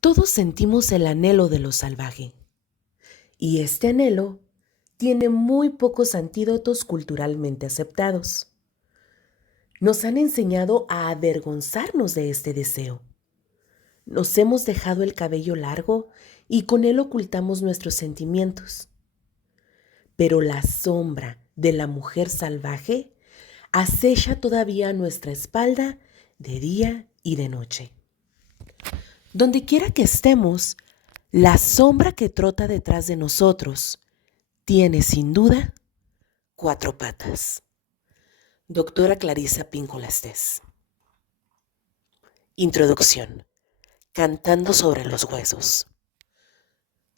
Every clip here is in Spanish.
Todos sentimos el anhelo de lo salvaje, y este anhelo tiene muy pocos antídotos culturalmente aceptados. Nos han enseñado a avergonzarnos de este deseo. Nos hemos dejado el cabello largo y con él ocultamos nuestros sentimientos. Pero la sombra de la mujer salvaje acecha todavía a nuestra espalda de día y de noche. Donde quiera que estemos, la sombra que trota detrás de nosotros tiene sin duda 4 patas. Doctora Clarisa Píncola Estés. Introducción. Cantando sobre los huesos.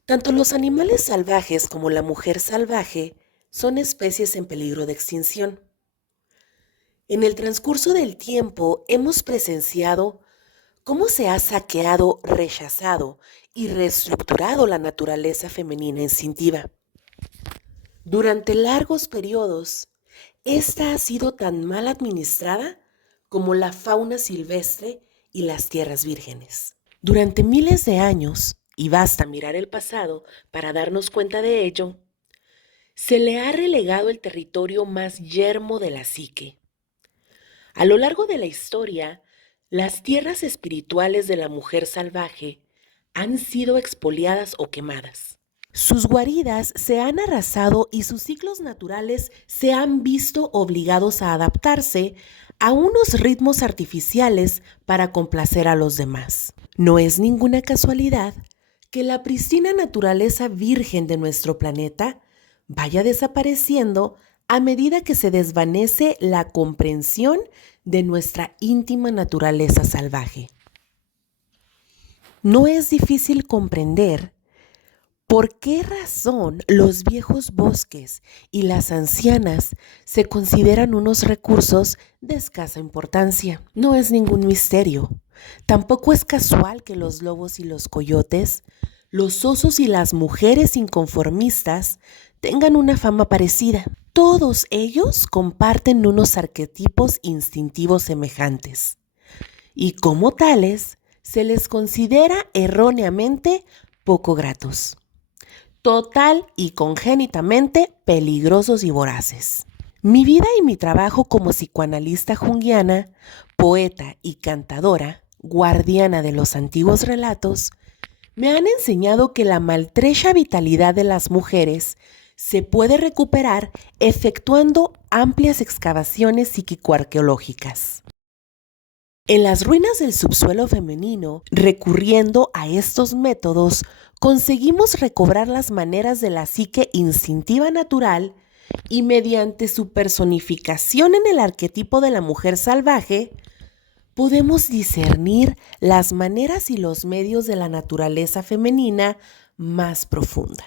Tanto los animales salvajes como la mujer salvaje son especies en peligro de extinción. En el transcurso del tiempo hemos presenciado cómo se ha saqueado, rechazado y reestructurado la naturaleza femenina instintiva. Durante largos periodos, esta ha sido tan mal administrada como la fauna silvestre y las tierras vírgenes. Durante miles de años, y basta mirar el pasado para darnos cuenta de ello, se le ha relegado el territorio más yermo de la psique. A lo largo de la historia, las tierras espirituales de la mujer salvaje han sido expoliadas o quemadas. Sus guaridas se han arrasado y sus ciclos naturales se han visto obligados a adaptarse a unos ritmos artificiales para complacer a los demás. No es ninguna casualidad que la pristina naturaleza virgen de nuestro planeta vaya desapareciendo a medida que se desvanece la comprensión de nuestra íntima naturaleza salvaje. No es difícil comprender por qué razón los viejos bosques y las ancianas se consideran unos recursos de escasa importancia. No es ningún misterio. Tampoco es casual que los lobos y los coyotes, los osos y las mujeres inconformistas tengan una fama parecida. Todos ellos comparten unos arquetipos instintivos semejantes y como tales se les considera erróneamente poco gratos, total y congénitamente peligrosos y voraces. Mi vida y mi trabajo como psicoanalista junguiana, poeta y cantadora, guardiana de los antiguos relatos, me han enseñado que la maltrecha vitalidad de las mujeres se puede recuperar efectuando amplias excavaciones psíquico-arqueológicas. En las ruinas del subsuelo femenino, recurriendo a estos métodos, conseguimos recobrar las maneras de la psique instintiva natural y mediante su personificación en el arquetipo de la mujer salvaje, podemos discernir las maneras y los medios de la naturaleza femenina más profunda.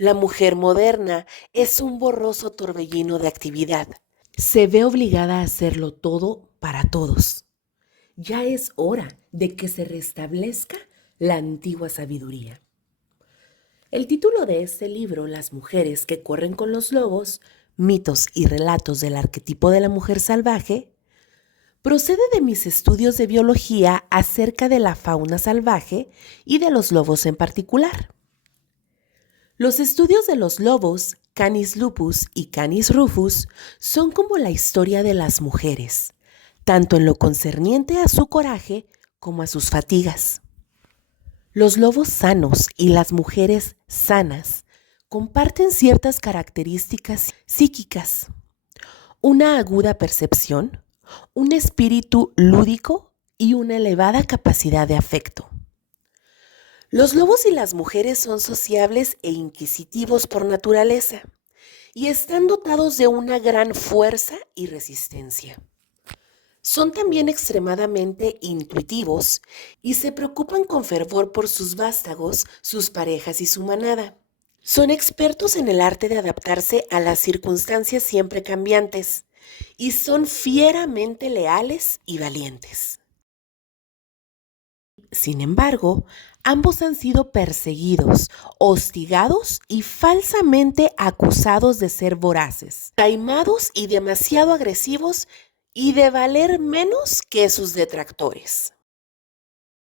La mujer moderna es un borroso torbellino de actividad. Se ve obligada a hacerlo todo para todos. Ya es hora de que se restablezca la antigua sabiduría. El título de este libro, Las mujeres que corren con los lobos, mitos y relatos del arquetipo de la mujer salvaje, procede de mis estudios de biología acerca de la fauna salvaje y de los lobos en particular. Los estudios de los lobos, Canis lupus y Canis rufus, son como la historia de las mujeres, tanto en lo concerniente a su coraje como a sus fatigas. Los lobos sanos y las mujeres sanas comparten ciertas características psíquicas, una aguda percepción, un espíritu lúdico y una elevada capacidad de afecto. Los lobos y las mujeres son sociables e inquisitivos por naturaleza y están dotados de una gran fuerza y resistencia. Son también extremadamente intuitivos y se preocupan con fervor por sus vástagos, sus parejas y su manada. Son expertos en el arte de adaptarse a las circunstancias siempre cambiantes y son fieramente leales y valientes. Sin embargo, ambos han sido perseguidos, hostigados y falsamente acusados de ser voraces, taimados y demasiado agresivos y de valer menos que sus detractores.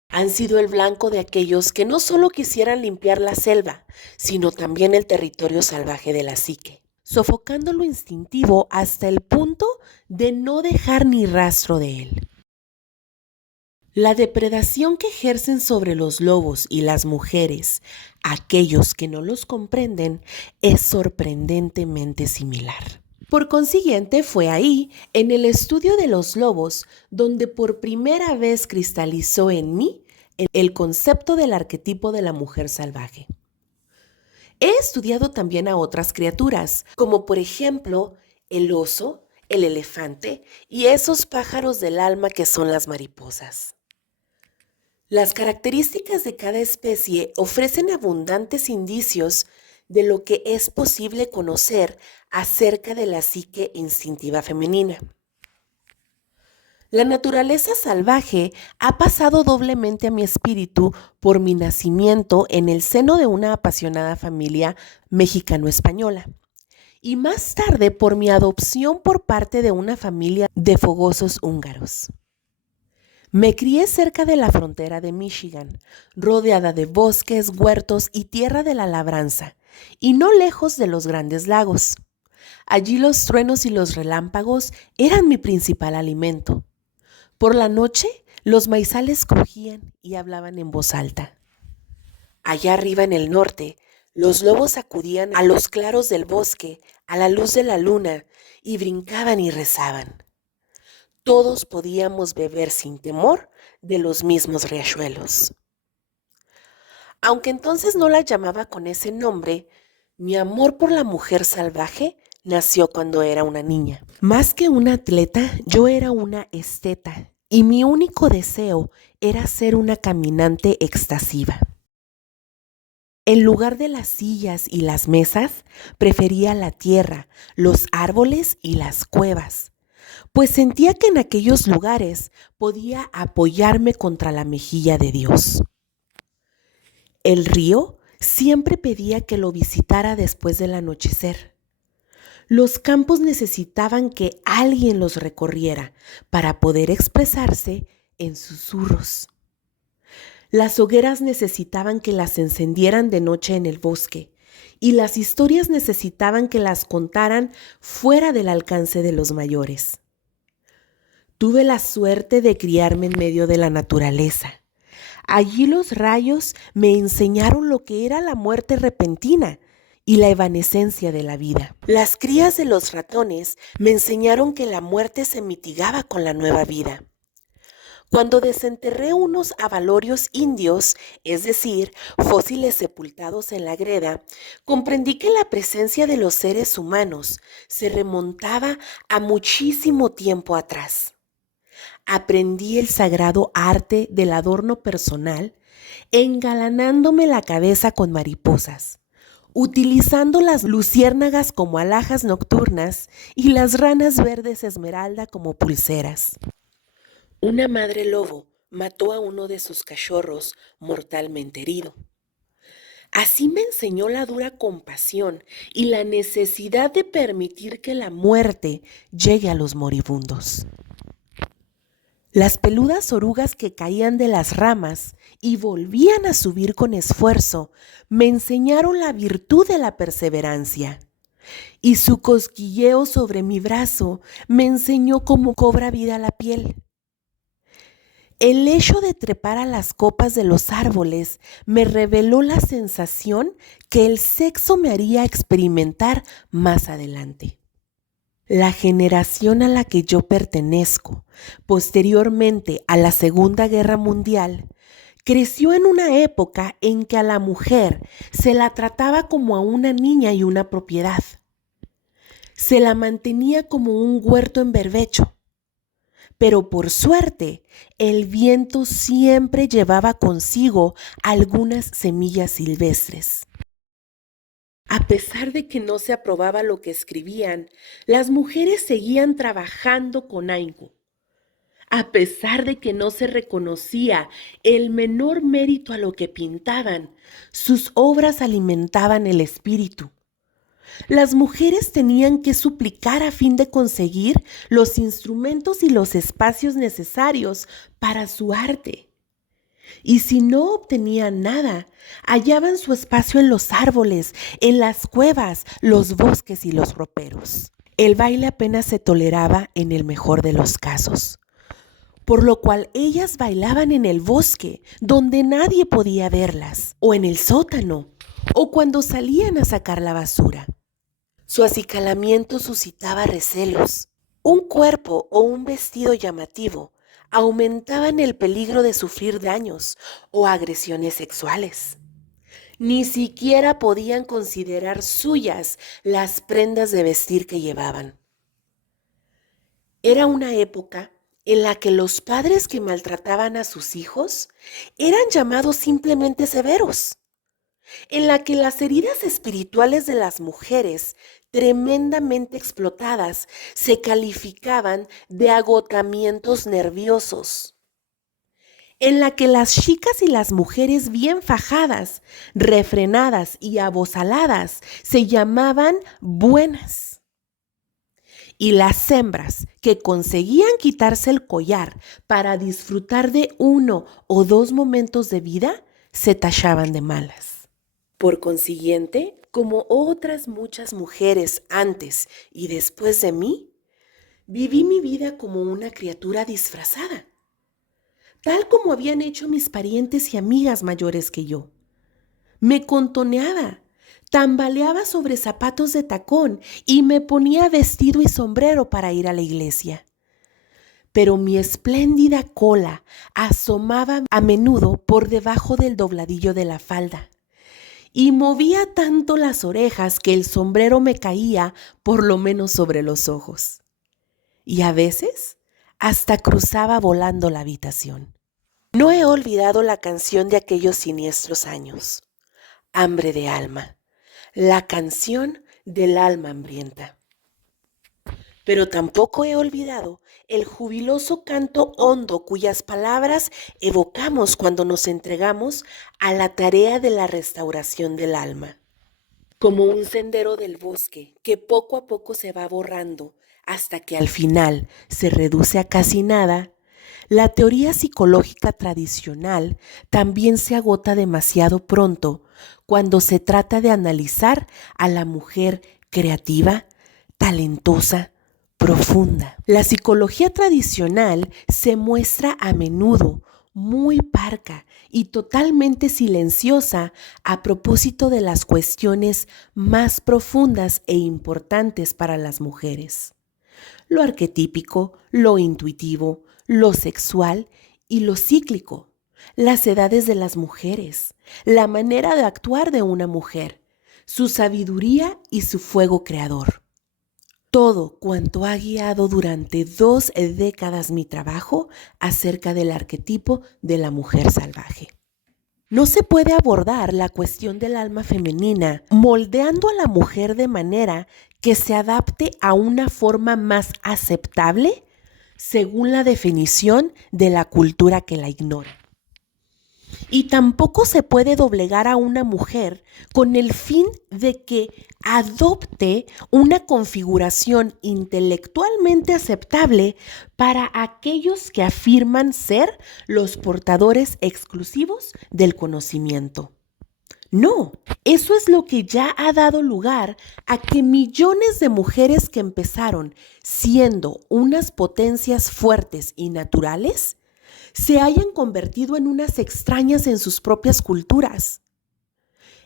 Han sido el blanco de aquellos que no solo quisieran limpiar la selva, sino también el territorio salvaje de la psique, sofocando lo instintivo hasta el punto de no dejar ni rastro de él. La depredación que ejercen sobre los lobos y las mujeres, aquellos que no los comprenden, es sorprendentemente similar. Por consiguiente, fue ahí, en el estudio de los lobos, donde por primera vez cristalizó en mí el concepto del arquetipo de la mujer salvaje. He estudiado también a otras criaturas, como por ejemplo el oso, el elefante y esos pájaros del alma que son las mariposas. Las características de cada especie ofrecen abundantes indicios de lo que es posible conocer acerca de la psique instintiva femenina. La naturaleza salvaje ha pasado doblemente a mi espíritu por mi nacimiento en el seno de una apasionada familia mexicano-española y más tarde por mi adopción por parte de una familia de fogosos húngaros. Me crié cerca de la frontera de Michigan, rodeada de bosques, huertos y tierra de la labranza, y no lejos de los grandes lagos. Allí los truenos y los relámpagos eran mi principal alimento. Por la noche, los maizales crujían y hablaban en voz alta. Allá arriba en el norte, los lobos acudían a los claros del bosque, a la luz de la luna, y brincaban y rezaban. Todos podíamos beber sin temor de los mismos riachuelos. Aunque entonces no la llamaba con ese nombre, mi amor por la mujer salvaje nació cuando era una niña. Más que una atleta, yo era una esteta y mi único deseo era ser una caminante extasiva. En lugar de las sillas y las mesas, prefería la tierra, los árboles y las cuevas, pues sentía que en aquellos lugares podía apoyarme contra la mejilla de Dios. El río siempre pedía que lo visitara después del anochecer. Los campos necesitaban que alguien los recorriera para poder expresarse en susurros. Las hogueras necesitaban que las encendieran de noche en el bosque y las historias necesitaban que las contaran fuera del alcance de los mayores. Tuve la suerte de criarme en medio de la naturaleza. Allí los rayos me enseñaron lo que era la muerte repentina y la evanescencia de la vida. Las crías de los ratones me enseñaron que la muerte se mitigaba con la nueva vida. Cuando desenterré unos abalorios indios, es decir, fósiles sepultados en la greda, comprendí que la presencia de los seres humanos se remontaba a muchísimo tiempo atrás. Aprendí el sagrado arte del adorno personal, engalanándome la cabeza con mariposas, utilizando las luciérnagas como alhajas nocturnas y las ranas verdes esmeralda como pulseras. Una madre lobo mató a uno de sus cachorros mortalmente herido. Así me enseñó la dura compasión y la necesidad de permitir que la muerte llegue a los moribundos. Las peludas orugas que caían de las ramas y volvían a subir con esfuerzo me enseñaron la virtud de la perseverancia. Y su cosquilleo sobre mi brazo me enseñó cómo cobra vida la piel. El hecho de trepar a las copas de los árboles me reveló la sensación que el sexo me haría experimentar más adelante. La generación a la que yo pertenezco, posteriormente a la Segunda Guerra Mundial, creció en una época en que a la mujer se la trataba como a una niña y una propiedad. Se la mantenía como un huerto en berbecho. Pero por suerte, el viento siempre llevaba consigo algunas semillas silvestres. A pesar de que no se aprobaba lo que escribían, las mujeres seguían trabajando con ahínco. A pesar de que no se reconocía el menor mérito a lo que pintaban, sus obras alimentaban el espíritu. Las mujeres tenían que suplicar a fin de conseguir los instrumentos y los espacios necesarios para su arte. Y si no obtenían nada, hallaban su espacio en los árboles, en las cuevas, los bosques y los roperos. El baile apenas se toleraba en el mejor de los casos, por lo cual ellas bailaban en el bosque, donde nadie podía verlas, o en el sótano, o cuando salían a sacar la basura. Su acicalamiento suscitaba recelos. Un cuerpo o un vestido llamativo aumentaban el peligro de sufrir daños o agresiones sexuales. Ni siquiera podían considerar suyas las prendas de vestir que llevaban. Era una época en la que los padres que maltrataban a sus hijos eran llamados simplemente severos, en la que las heridas espirituales de las mujeres tremendamente explotadas se calificaban de agotamientos nerviosos, en la que las chicas y las mujeres bien fajadas, refrenadas y abozaladas se llamaban buenas. Y las hembras que conseguían quitarse el collar para disfrutar de 1 o 2 momentos de vida se tachaban de malas. Por consiguiente, como otras muchas mujeres antes y después de mí, viví mi vida como una criatura disfrazada, tal como habían hecho mis parientes y amigas mayores que yo. Me contoneaba, tambaleaba sobre zapatos de tacón y me ponía vestido y sombrero para ir a la iglesia. Pero mi espléndida cola asomaba a menudo por debajo del dobladillo de la falda y movía tanto las orejas que el sombrero me caía por lo menos sobre los ojos. Y a veces hasta cruzaba volando la habitación. No he olvidado la canción de aquellos siniestros años. Hambre de alma, la canción del alma hambrienta. Pero tampoco he olvidado el jubiloso canto hondo cuyas palabras evocamos cuando nos entregamos a la tarea de la restauración del alma. Como un sendero del bosque que poco a poco se va borrando hasta que al final se reduce a casi nada, la teoría psicológica tradicional también se agota demasiado pronto cuando se trata de analizar a la mujer creativa, talentosa, profunda. La psicología tradicional se muestra a menudo muy parca y totalmente silenciosa a propósito de las cuestiones más profundas e importantes para las mujeres. Lo arquetípico, lo intuitivo, lo sexual y lo cíclico, las edades de las mujeres, la manera de actuar de una mujer, su sabiduría y su fuego creador. Todo cuanto ha guiado durante 2 décadas mi trabajo acerca del arquetipo de la mujer salvaje. No se puede abordar la cuestión del alma femenina moldeando a la mujer de manera que se adapte a una forma más aceptable según la definición de la cultura que la ignora. Y tampoco se puede doblegar a una mujer con el fin de que adopte una configuración intelectualmente aceptable para aquellos que afirman ser los portadores exclusivos del conocimiento. No, eso es lo que ya ha dado lugar a que millones de mujeres que empezaron siendo unas potencias fuertes y naturales se hayan convertido en unas extrañas en sus propias culturas.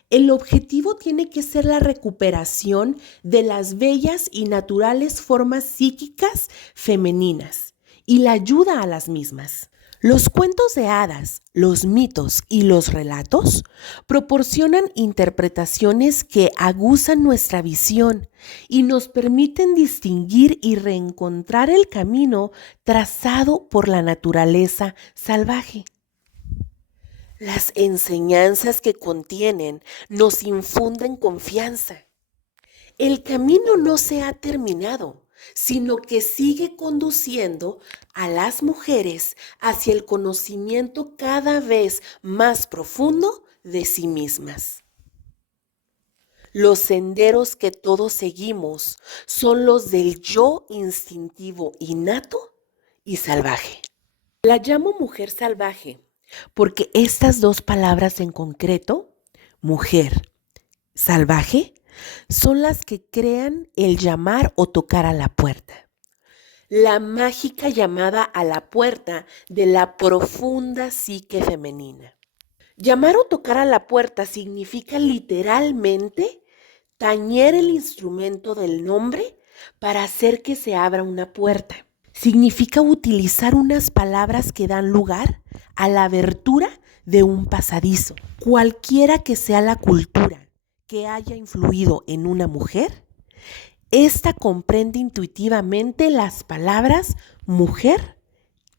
El objetivo tiene que ser la recuperación de las bellas y naturales formas psíquicas femeninas y la ayuda a las mismas. Los cuentos de hadas, los mitos y los relatos proporcionan interpretaciones que aguzan nuestra visión y nos permiten distinguir y reencontrar el camino trazado por la naturaleza salvaje. Las enseñanzas que contienen nos infunden confianza. El camino no se ha terminado, sino que sigue conduciendo a las mujeres hacia el conocimiento cada vez más profundo de sí mismas. Los senderos que todos seguimos son los del yo instintivo innato y salvaje. La llamo mujer salvaje porque estas dos palabras en concreto, mujer, salvaje, son las que crean el llamar o tocar a la puerta. La mágica llamada a la puerta de la profunda psique femenina. Llamar o tocar a la puerta significa literalmente tañer el instrumento del nombre para hacer que se abra una puerta. Significa utilizar unas palabras que dan lugar a la abertura de un pasadizo. Cualquiera que sea la cultura que haya influido en una mujer, esta comprende intuitivamente las palabras mujer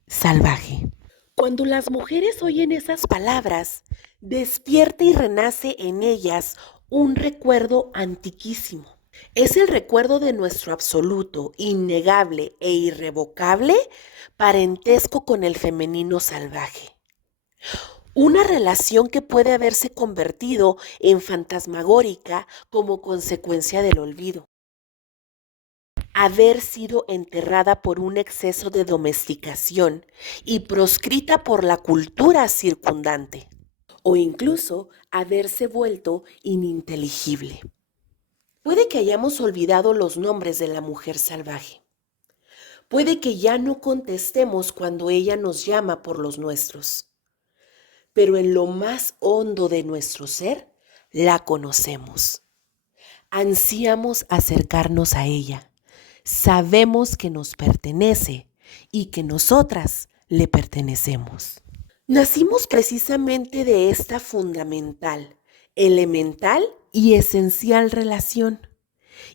salvaje. Cuando las mujeres oyen esas palabras, despierta y renace en ellas un recuerdo antiquísimo. Es el recuerdo de nuestro absoluto, innegable e irrevocable parentesco con el femenino salvaje. Una relación que puede haberse convertido en fantasmagórica como consecuencia del olvido. Haber sido enterrada por un exceso de domesticación y proscrita por la cultura circundante, o incluso haberse vuelto ininteligible. Puede que hayamos olvidado los nombres de la mujer salvaje. Puede que ya no contestemos cuando ella nos llama por los nuestros. Pero en lo más hondo de nuestro ser, la conocemos. Ansiamos acercarnos a ella. Sabemos que nos pertenece y que nosotras le pertenecemos. Nacimos precisamente de esta fundamental, elemental y esencial relación,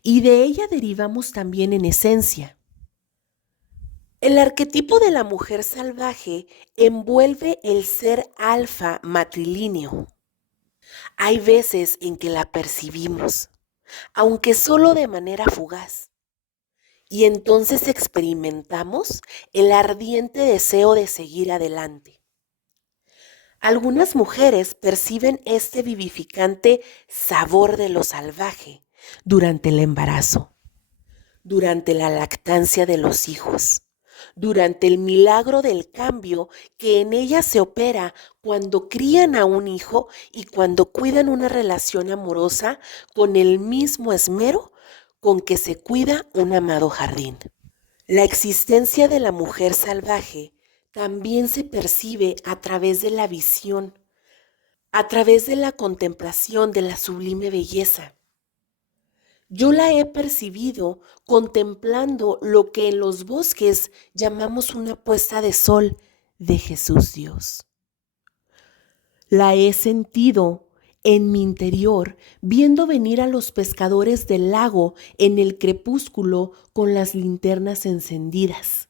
y de ella derivamos también en esencia. El arquetipo de la mujer salvaje envuelve el ser alfa matrilíneo. Hay veces en que la percibimos, aunque solo de manera fugaz. Y entonces experimentamos el ardiente deseo de seguir adelante. Algunas mujeres perciben este vivificante sabor de lo salvaje durante el embarazo, durante la lactancia de los hijos, durante el milagro del cambio que en ellas se opera cuando crían a un hijo y cuando cuidan una relación amorosa con el mismo esmero con que se cuida un amado jardín. La existencia de la mujer salvaje también se percibe a través de la visión, a través de la contemplación de la sublime belleza. Yo la he percibido contemplando lo que en los bosques llamamos una puesta de sol de Jesús Dios. La he sentido en mi interior, viendo venir a los pescadores del lago en el crepúsculo con las linternas encendidas.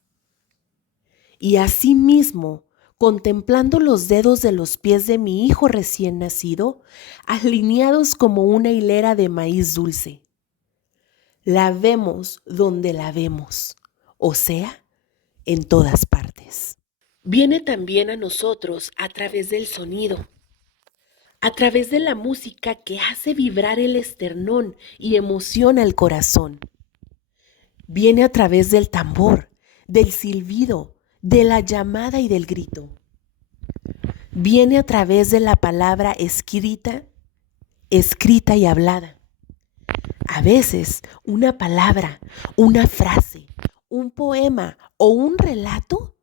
Y asimismo, contemplando los dedos de los pies de mi hijo recién nacido, alineados como una hilera de maíz dulce. La vemos donde la vemos, o sea, en todas partes. Viene también a nosotros a través del sonido, a través de la música que hace vibrar el esternón y emociona el corazón. Viene a través del tambor, del silbido, de la llamada y del grito. Viene a través de la palabra escrita y hablada. A veces una palabra, una frase, un poema o un relato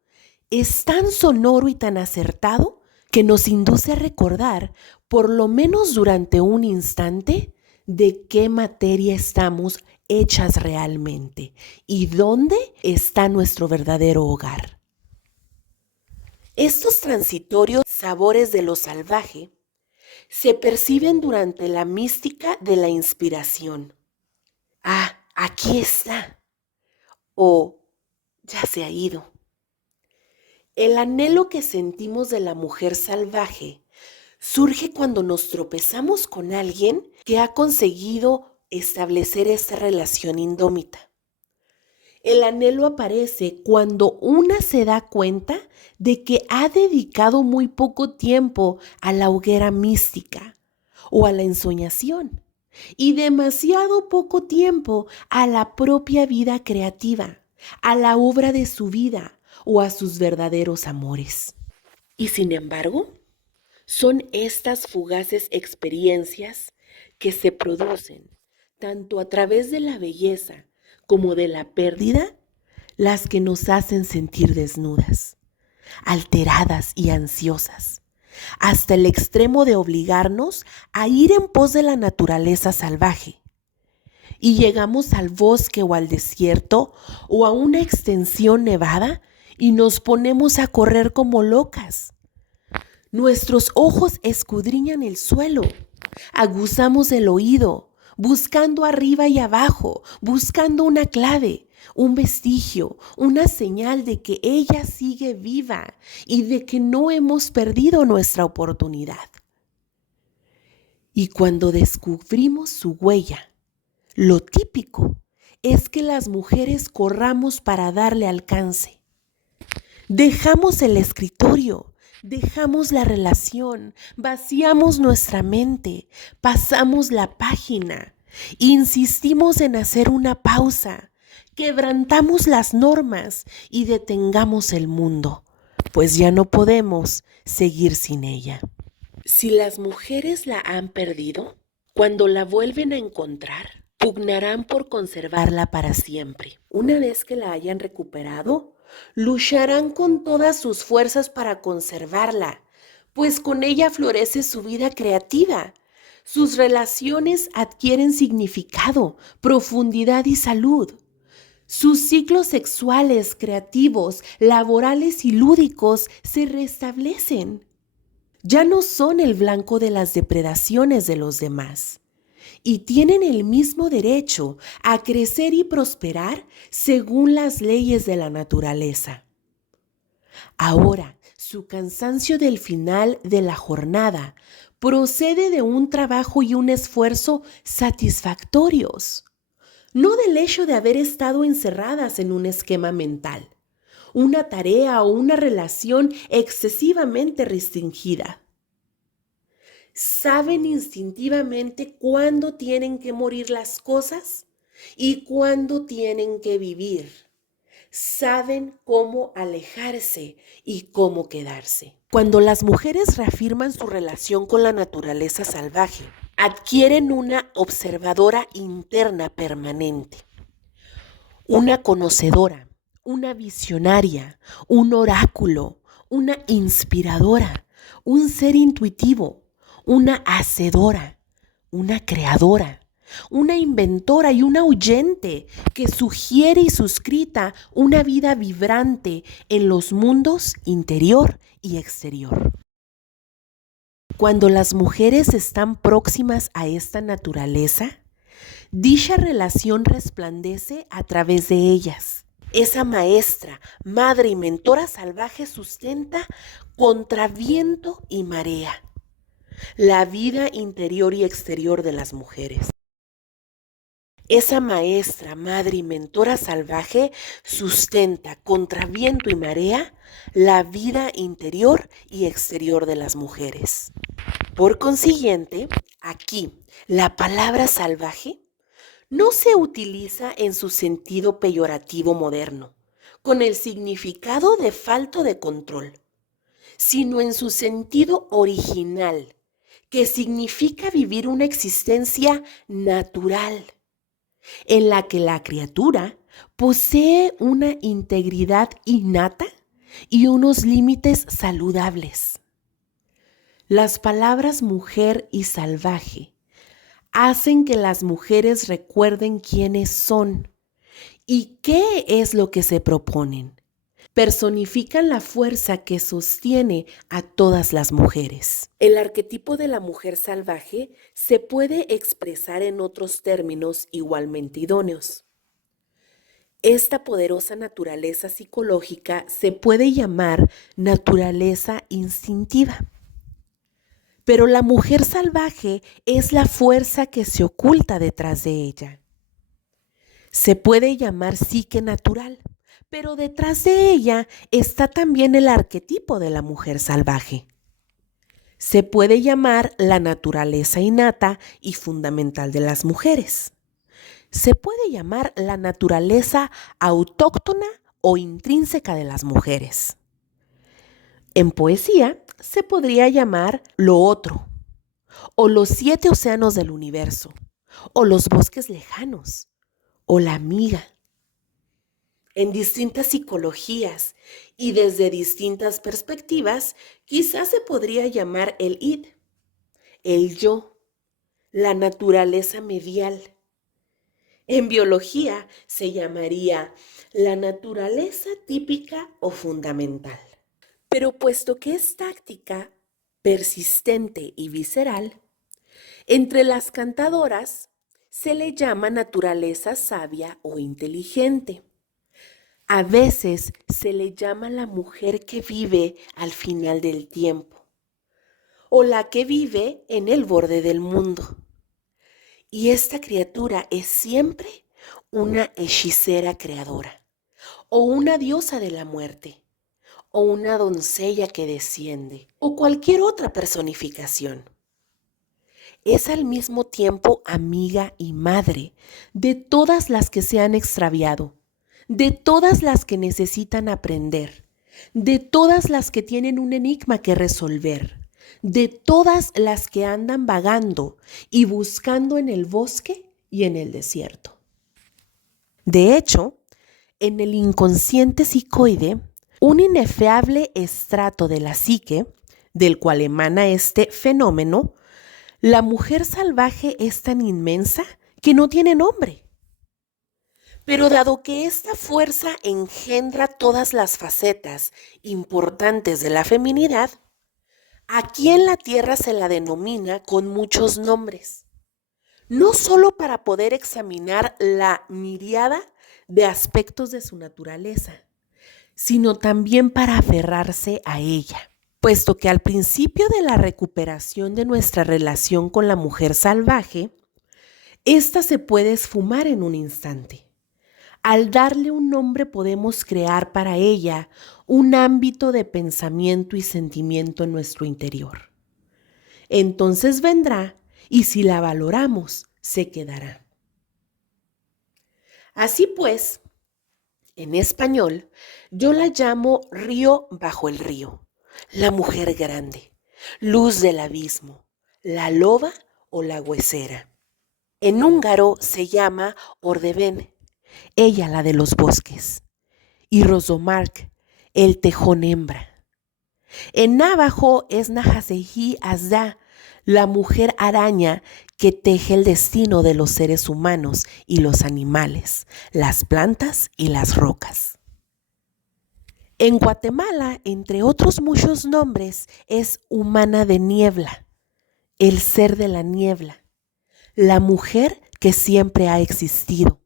es tan sonoro y tan acertado que nos induce a recordar, por lo menos durante un instante, de qué materia estamos hechas realmente y dónde está nuestro verdadero hogar. Estos transitorios sabores de lo salvaje se perciben durante la mística de la inspiración. Ah, aquí está. O ya se ha ido. El anhelo que sentimos de la mujer salvaje surge cuando nos tropezamos con alguien que ha conseguido establecer esta relación indómita. El anhelo aparece cuando una se da cuenta de que ha dedicado muy poco tiempo a la hoguera mística o a la ensoñación y demasiado poco tiempo a la propia vida creativa, a la obra de su vida o a sus verdaderos amores. Y sin embargo, son estas fugaces experiencias que se producen tanto a través de la belleza como de la pérdida las que nos hacen sentir desnudas, alteradas y ansiosas, hasta el extremo de obligarnos a ir en pos de la naturaleza salvaje. Y llegamos al bosque o al desierto o a una extensión nevada y nos ponemos a correr como locas. Nuestros ojos escudriñan el suelo, aguzamos el oído, buscando arriba y abajo, buscando una clave, un vestigio, una señal de que ella sigue viva y de que no hemos perdido nuestra oportunidad. Y cuando descubrimos su huella, lo típico es que las mujeres corramos para darle alcance. Dejamos el escritorio, dejamos la relación, vaciamos nuestra mente, pasamos la página, insistimos en hacer una pausa, quebrantamos las normas y detengamos el mundo, pues ya no podemos seguir sin ella. Si las mujeres la han perdido, cuando la vuelven a encontrar, pugnarán por conservarla para siempre. Una vez que la hayan recuperado, lucharán con todas sus fuerzas para conservarla, pues con ella florece su vida creativa. Sus relaciones adquieren significado, profundidad y salud. Sus ciclos sexuales, creativos, laborales y lúdicos se restablecen. Ya no son el blanco de las depredaciones de los demás y tienen el mismo derecho a crecer y prosperar según las leyes de la naturaleza. Ahora, su cansancio del final de la jornada procede de un trabajo y un esfuerzo satisfactorios, no del hecho de haber estado encerradas en un esquema mental, una tarea o una relación excesivamente restringida. Saben instintivamente cuándo tienen que morir las cosas y cuándo tienen que vivir. Saben cómo alejarse y cómo quedarse. Cuando las mujeres reafirman su relación con la naturaleza salvaje, adquieren una observadora interna permanente, una conocedora, una visionaria, un oráculo, una inspiradora, un ser intuitivo, una hacedora, una creadora, una inventora y una oyente que sugiere y suscrita una vida vibrante en los mundos interior y exterior. Cuando las mujeres están próximas a esta naturaleza, dicha relación resplandece a través de ellas. Esa maestra, madre y mentora salvaje sustenta contra viento y marea la vida interior y exterior de las mujeres. Esa maestra, madre y mentora salvaje sustenta contra viento y marea la vida interior y exterior de las mujeres. Por consiguiente, aquí la palabra salvaje no se utiliza en su sentido peyorativo moderno, con el significado de falto de control, sino en su sentido original, que significa vivir una existencia natural, en la que la criatura posee una integridad innata y unos límites saludables. Las palabras mujer y salvaje hacen que las mujeres recuerden quiénes son y qué es lo que se proponen. Personifican la fuerza que sostiene a todas las mujeres. El arquetipo de la mujer salvaje se puede expresar en otros términos igualmente idóneos. Esta poderosa naturaleza psicológica se puede llamar naturaleza instintiva. Pero la mujer salvaje es la fuerza que se oculta detrás de ella. Se puede llamar psique natural, pero detrás de ella está también el arquetipo de la mujer salvaje. Se puede llamar la naturaleza innata y fundamental de las mujeres. Se puede llamar la naturaleza autóctona o intrínseca de las mujeres. En poesía se podría llamar lo otro, o los 7 océanos del universo, o los bosques lejanos, o la amiga. En distintas psicologías y desde distintas perspectivas, quizás se podría llamar el id, el yo, la naturaleza medial. En biología se llamaría la naturaleza típica o fundamental. Pero puesto que es táctica, persistente y visceral, entre las cantadoras se le llama naturaleza sabia o inteligente. A veces se le llama la mujer que vive al final del tiempo o la que vive en el borde del mundo. Y esta criatura es siempre una hechicera creadora o una diosa de la muerte o una doncella que desciende o cualquier otra personificación. Es al mismo tiempo amiga y madre de todas las que se han extraviado, de todas las que necesitan aprender, de todas las que tienen un enigma que resolver, de todas las que andan vagando y buscando en el bosque y en el desierto. De hecho, en el inconsciente psicoide, un inefable estrato de la psique, del cual emana este fenómeno, la mujer salvaje es tan inmensa que no tiene nombre. Pero dado que esta fuerza engendra todas las facetas importantes de la feminidad, aquí en la Tierra se la denomina con muchos nombres, no solo para poder examinar la miríada de aspectos de su naturaleza, sino también para aferrarse a ella, puesto que al principio de la recuperación de nuestra relación con la mujer salvaje, ésta se puede esfumar en un instante. Al darle un nombre podemos crear para ella un ámbito de pensamiento y sentimiento en nuestro interior. Entonces vendrá y si la valoramos, se quedará. Así pues, en español, yo la llamo río bajo el río, la mujer grande, luz del abismo, la loba o la huesera. En húngaro se llama Ordeben, ella la de los bosques, y Rosomark, el tejón hembra. En návajo es Nahasehi Azda, la mujer araña que teje el destino de los seres humanos y los animales, las plantas y las rocas. En Guatemala, entre otros muchos nombres, es humana de niebla, el ser de la niebla, la mujer que siempre ha existido.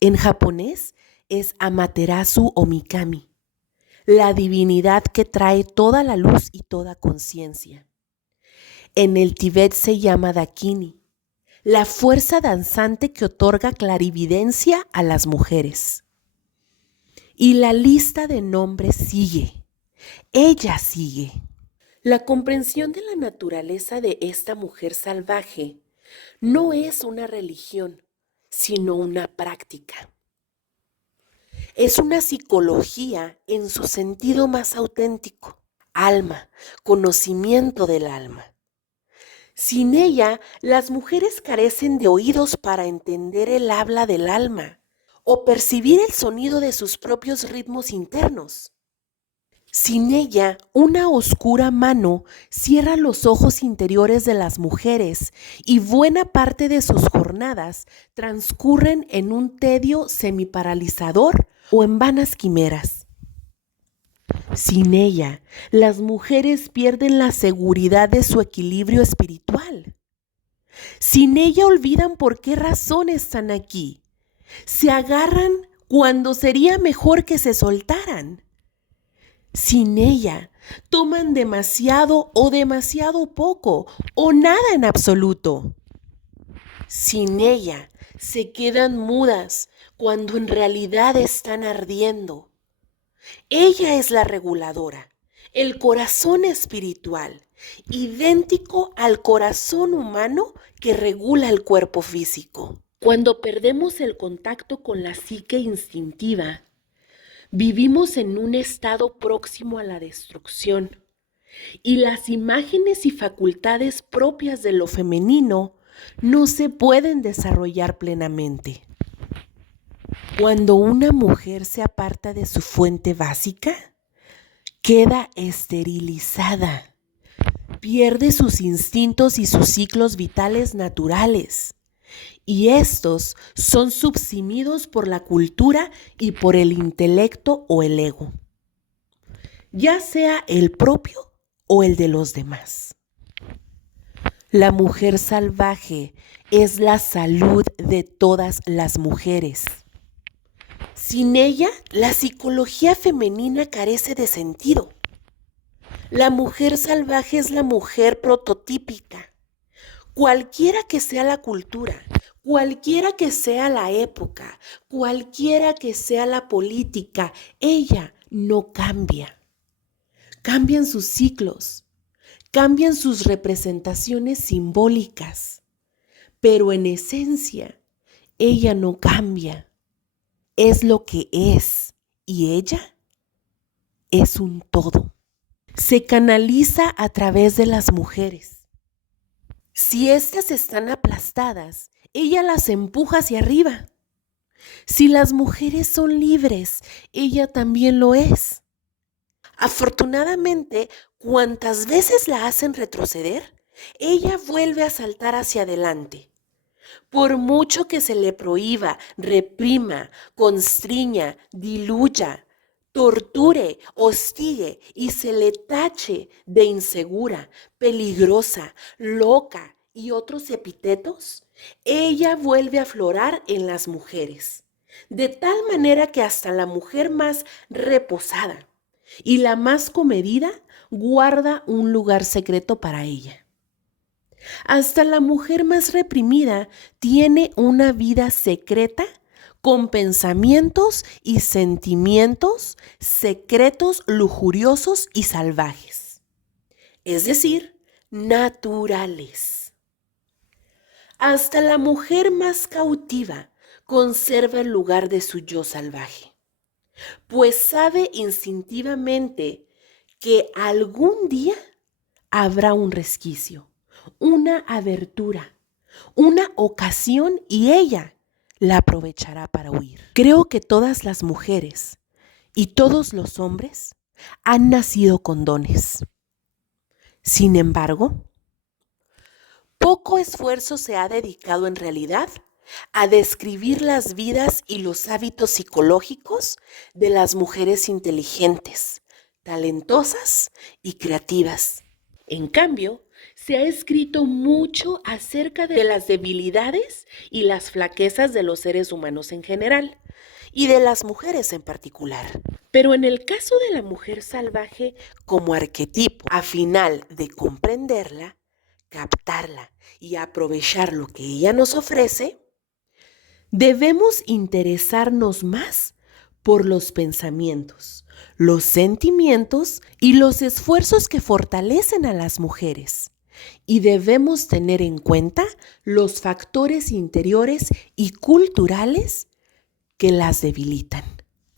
En japonés es Amaterasu o Mikami, la divinidad que trae toda la luz y toda conciencia. En el Tíbet se llama Dakini, la fuerza danzante que otorga clarividencia a las mujeres. Y la lista de nombres sigue. Ella sigue. La comprensión de la naturaleza de esta mujer salvaje no es una religión, sino una práctica. Es una psicología en su sentido más auténtico, alma, conocimiento del alma. Sin ella, las mujeres carecen de oídos para entender el habla del alma o percibir el sonido de sus propios ritmos internos. Sin ella, una oscura mano cierra los ojos interiores de las mujeres y buena parte de sus jornadas transcurren en un tedio semiparalizador o en vanas quimeras. Sin ella, las mujeres pierden la seguridad de su equilibrio espiritual. Sin ella olvidan por qué razón están aquí. Se agarran cuando sería mejor que se soltaran. Sin ella, toman demasiado o demasiado poco o nada en absoluto. Sin ella, se quedan mudas cuando en realidad están ardiendo. Ella es la reguladora, el corazón espiritual, idéntico al corazón humano que regula el cuerpo físico. Cuando perdemos el contacto con la psique instintiva, Vivimos en un estado próximo a la destrucción y las imágenes y facultades propias de lo femenino no se pueden desarrollar plenamente. Cuando una mujer se aparta de su fuente básica, queda esterilizada, pierde sus instintos y sus ciclos vitales naturales, y estos son subsumidos por la cultura y por el intelecto o el ego, ya sea el propio o el de los demás. La mujer salvaje es la salud de todas las mujeres. Sin ella, la psicología femenina carece de sentido. La mujer salvaje es la mujer prototípica. Cualquiera que sea la cultura, cualquiera que sea la época, cualquiera que sea la política, ella no cambia. Cambian sus ciclos, cambian sus representaciones simbólicas, pero en esencia, ella no cambia. Es lo que es y ella es un todo. Se canaliza a través de las mujeres. Si éstas están aplastadas, ella las empuja hacia arriba. Si las mujeres son libres, ella también lo es. Afortunadamente, cuantas veces la hacen retroceder, ella vuelve a saltar hacia adelante. Por mucho que se le prohíba, reprima, constriña, diluya, torture, hostigue y se le tache de insegura, peligrosa, loca y otros epítetos, ella vuelve a aflorar en las mujeres, de tal manera que hasta la mujer más reposada y la más comedida guarda un lugar secreto para ella. Hasta la mujer más reprimida tiene una vida secreta con pensamientos y sentimientos secretos, lujuriosos y salvajes. Es decir, naturales. Hasta la mujer más cautiva conserva el lugar de su yo salvaje, pues sabe instintivamente que algún día habrá un resquicio, una abertura, una ocasión y ella la aprovechará para huir. Creo que todas las mujeres y todos los hombres han nacido con dones. Sin embargo, poco esfuerzo se ha dedicado en realidad a describir las vidas y los hábitos psicológicos de las mujeres inteligentes, talentosas y creativas. En cambio, se ha escrito mucho acerca de las debilidades y las flaquezas de los seres humanos en general y de las mujeres en particular. Pero en el caso de la mujer salvaje como arquetipo, a final de comprenderla, captarla y aprovechar lo que ella nos ofrece, debemos interesarnos más por los pensamientos, los sentimientos y los esfuerzos que fortalecen a las mujeres. Y debemos tener en cuenta los factores interiores y culturales que las debilitan.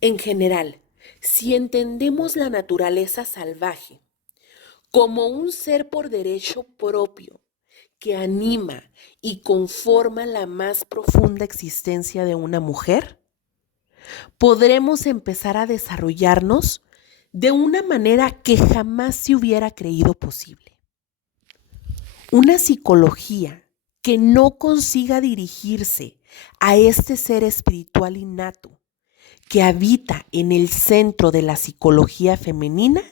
En general, si entendemos la naturaleza salvaje como un ser por derecho propio, que anima y conforma la más profunda existencia de una mujer, podremos empezar a desarrollarnos de una manera que jamás se hubiera creído posible. Una psicología que no consiga dirigirse a este ser espiritual innato que habita en el centro de la psicología femenina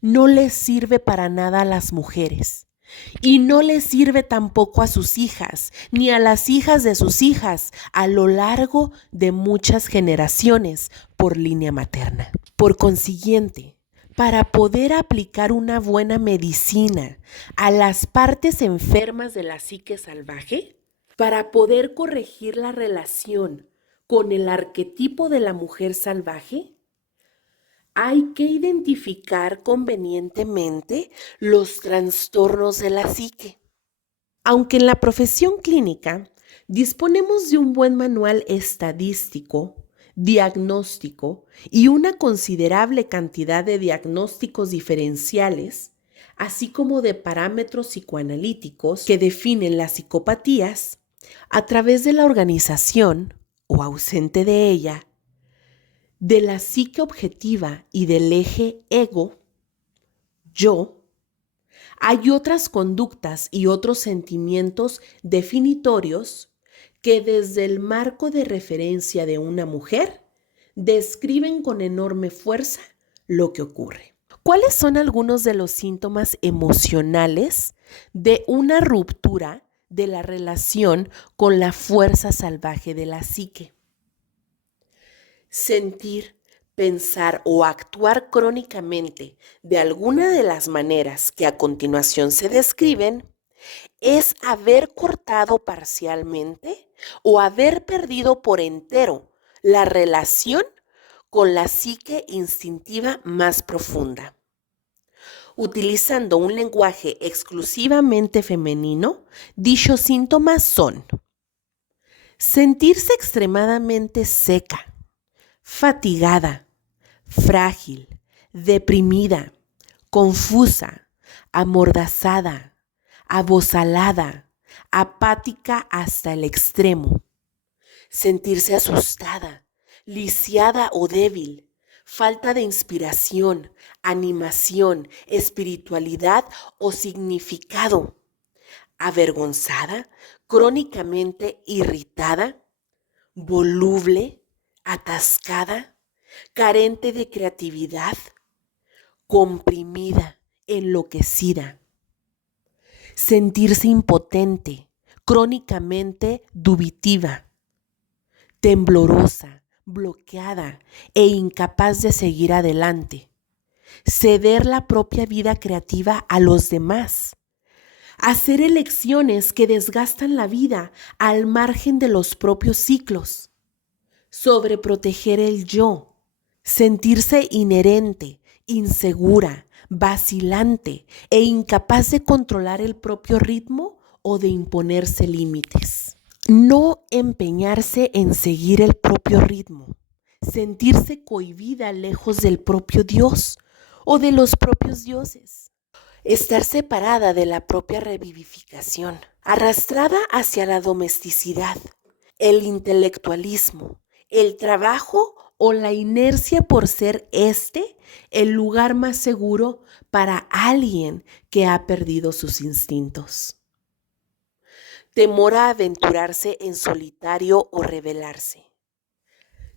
no les sirve para nada a las mujeres. Y no les sirve tampoco a sus hijas, ni a las hijas de sus hijas, a lo largo de muchas generaciones por línea materna. Por consiguiente, para poder aplicar una buena medicina a las partes enfermas de la psique salvaje, para poder corregir la relación con el arquetipo de la mujer salvaje, hay que identificar convenientemente los trastornos de la psique. Aunque en la profesión clínica disponemos de un buen manual estadístico diagnóstico y una considerable cantidad de diagnósticos diferenciales, así como de parámetros psicoanalíticos que definen las psicopatías, a través de la organización, o ausente de ella, de la psique objetiva y del eje ego, yo, hay otras conductas y otros sentimientos definitorios que desde el marco de referencia de una mujer describen con enorme fuerza lo que ocurre. ¿Cuáles son algunos de los síntomas emocionales de una ruptura de la relación con la fuerza salvaje de la psique? Sentir, pensar o actuar crónicamente de alguna de las maneras que a continuación se describen es haber cortado parcialmente o haber perdido por entero la relación con la psique instintiva más profunda. Utilizando un lenguaje exclusivamente femenino, dichos síntomas son sentirse extremadamente seca, fatigada, frágil, deprimida, confusa, amordazada, abozalada, apática hasta el extremo, sentirse asustada, lisiada o débil, falta de inspiración, animación, espiritualidad o significado, avergonzada, crónicamente irritada, voluble, atascada, carente de creatividad, comprimida, enloquecida, sentirse impotente, crónicamente dubitativa, temblorosa, bloqueada e incapaz de seguir adelante, ceder la propia vida creativa a los demás, hacer elecciones que desgastan la vida al margen de los propios ciclos, sobreproteger el yo, sentirse inherente, insegura, vacilante e incapaz de controlar el propio ritmo o de imponerse límites. No empeñarse en seguir el propio ritmo, sentirse cohibida lejos del propio Dios o de los propios dioses. Estar separada de la propia revivificación, arrastrada hacia la domesticidad, el intelectualismo, el trabajo o la inercia por ser el lugar más seguro para alguien que ha perdido sus instintos. Temor a aventurarse en solitario o rebelarse.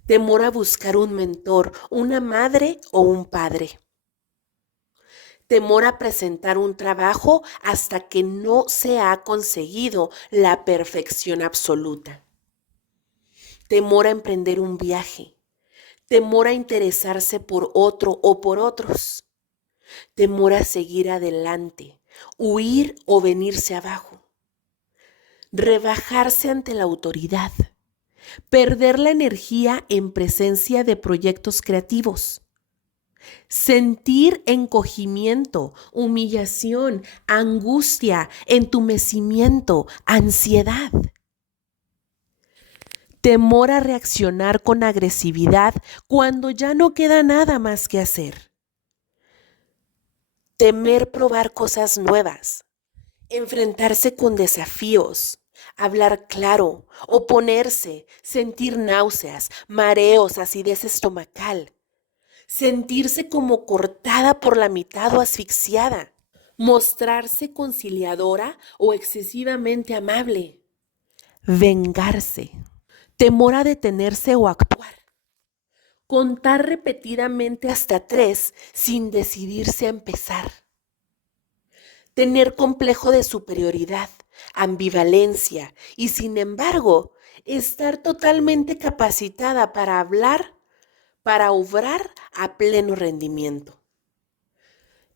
Temor a buscar un mentor, una madre o un padre. Temor a presentar un trabajo hasta que no se ha conseguido la perfección absoluta. Temor a emprender un viaje. Temor a interesarse por otro o por otros. Temor a seguir adelante, huir o venirse abajo. Rebajarse ante la autoridad. Perder la energía en presencia de proyectos creativos. Sentir encogimiento, humillación, angustia, entumecimiento, ansiedad. Temor a reaccionar con agresividad cuando ya no queda nada más que hacer. Temer probar cosas nuevas, enfrentarse con desafíos, hablar claro, oponerse, sentir náuseas, mareos, acidez estomacal. Sentirse como cortada por la mitad o asfixiada, mostrarse conciliadora o excesivamente amable, vengarse, temor a detenerse o actuar, contar repetidamente hasta 3 sin decidirse a empezar, tener complejo de superioridad, ambivalencia y sin embargo estar totalmente capacitada para hablar, para obrar a pleno rendimiento.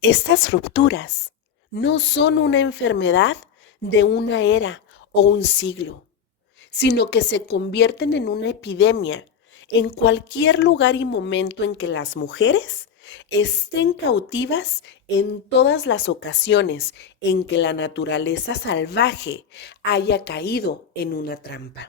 Estas rupturas no son una enfermedad de una era o un siglo, sino que se convierten en una epidemia en cualquier lugar y momento en que las mujeres estén cautivas en todas las ocasiones en que la naturaleza salvaje haya caído en una trampa.